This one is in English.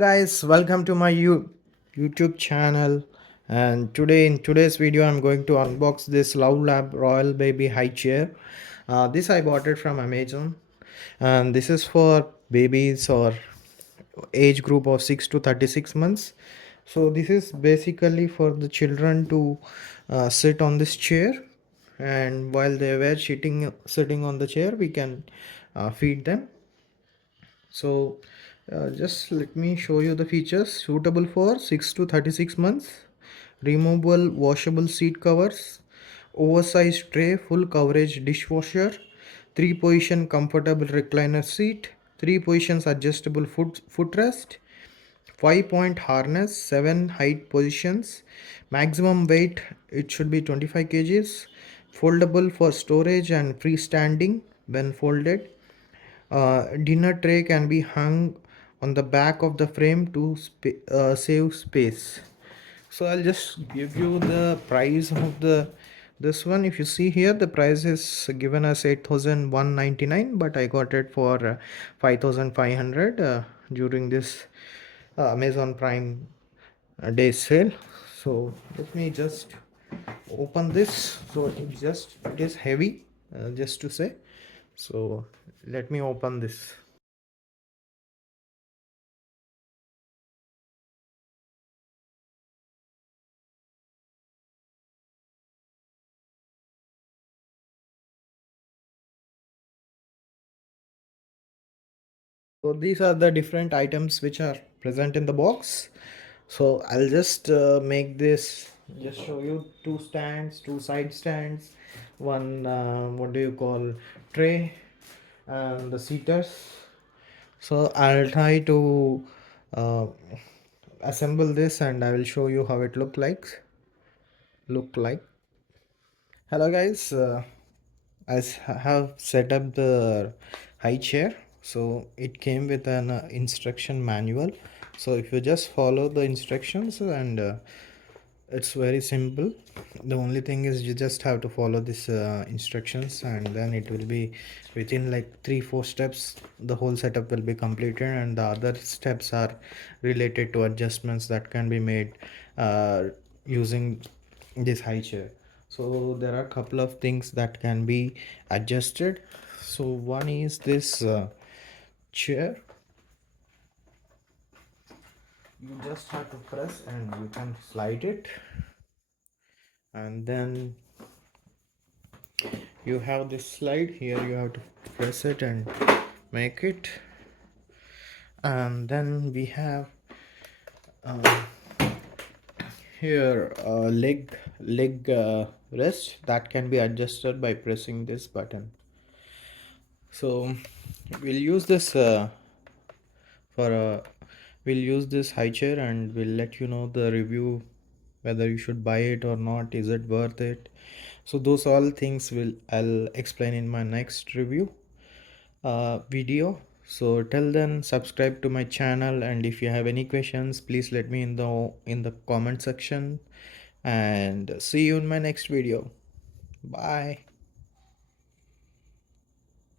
Guys, welcome to my YouTube channel. And today in today's video I'm going to unbox this Luvlap Royal Baby high chair. This I bought it from Amazon, and this is for babies or age group of 6 to 36 months. So this is basically for the children to sit on this chair, and while they were sitting on the chair we can feed them. So just let me show you the features. Suitable for 6 to 36 months. Removable washable seat covers, oversized tray, full coverage dishwasher, 3 position comfortable recliner seat, 3 positions adjustable footrest, 5-point harness, 7 height positions, maximum weight it should be 25 kgs, foldable for storage and freestanding when folded. Dinner tray can be hung on the back of the frame to save space. So I'll just give you the price of the this one. If you see here, the price is given as 8,199, but I got it for 5,500 during this Amazon Prime day sale. So let me just open this. So it is heavy, just to say. So let me open this. So these are the different items which are present in the box. So I'll just make this, just show you two stands, two side stands, one what do you call, tray, and the seaters. So I'll try to uh, assemble this and I will show you how it look like. Hello guys, have set up the high chair. So it came with an instruction manual. So if you just follow the instructions, and it's very simple. The only thing is you just have to follow this instructions, and then it will be within like 3-4 steps the whole setup will be completed, and the other steps are related to adjustments that can be made using this high chair. So there are a couple of things that can be adjusted. So one is this chair. You just have to press and you can slide it, and then you have this slide here. You have to press it and make it, and then we have uh, here leg rest that can be adjusted by pressing this button. So we'll use this for we'll use this high chair, and we'll let you know the review whether you should buy it or not. Is it worth it? So those all things will I'll explain in my next review video. So till then, subscribe to my channel, and if you have any questions, please let me in the comment section, and see you in my next video. Bye.